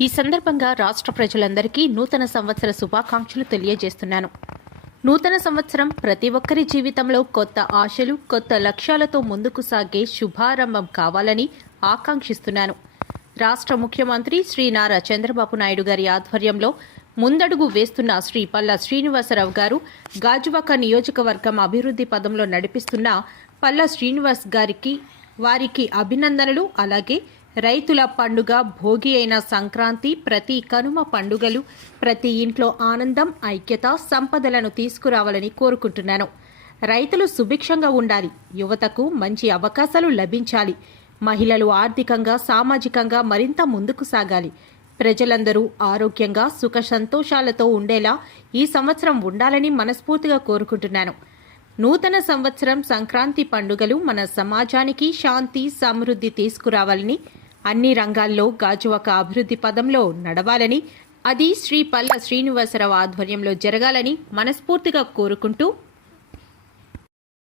ఈ సందర్భంగా రాష్ట్ర ప్రజలందరికీ నూతన సంవత్సర శుభాకాంక్షలు తెలియజేస్తున్నాను. నూతన సంవత్సరం ప్రతి ఒక్కరి జీవితంలో కొత్త ఆశలు కొత్త లక్ష్యాలతో ముందుకు సాగే శుభారంభం కావాలని ఆకాంక్షిస్తున్నాను. రాష్ట్ర ముఖ్యమంత్రి శ్రీ నారా చంద్రబాబు నాయుడు గారి ఆధ్వర్యంలో ముందడుగు వేస్తున్న శ్రీ పల్లా శ్రీనివాసరావు గారు గాజువాక నియోజకవర్గం అభివృద్ధి పదంలో నడిపిస్తున్న పల్లా శ్రీనివాస్ గారికి వారికి అభినందనలు అలాగే రైతుల పండుగ భోగి అయిన సంక్రాంతి ప్రతి కనుమ పండుగలు ప్రతి ఇంట్లో ఆనందం ఐక్యత సంపదలను తీసుకురావాలని కోరుకుంటున్నాను. రైతులు సుభిక్షంగా ఉండాలి. యువతకు మంచి అవకాశాలు లభించాలి. మహిళలు ఆర్థికంగా సామాజికంగా మరింత ముందుకు సాగాలి. ప్రజలందరూ ఆరోగ్యంగా సుఖ సంతోషాలతో ఉండేలా ఈ సంవత్సరం ఉండాలని మనస్ఫూర్తిగా కోరుకుంటున్నాను. నూతన సంవత్సరం సంక్రాంతి పండుగలు మన సమాజానికి శాంతి సమృద్ధి తీసుకురావాలని అన్ని రంగాల్లో గాజువాక అభివృద్ధి పదంలో నడవాలని అది శ్రీ పల్ల శ్రీనివాసరావు ఆధ్వర్యంలో జరగాలని మనస్ఫూర్తిగా కోరుకుంటూ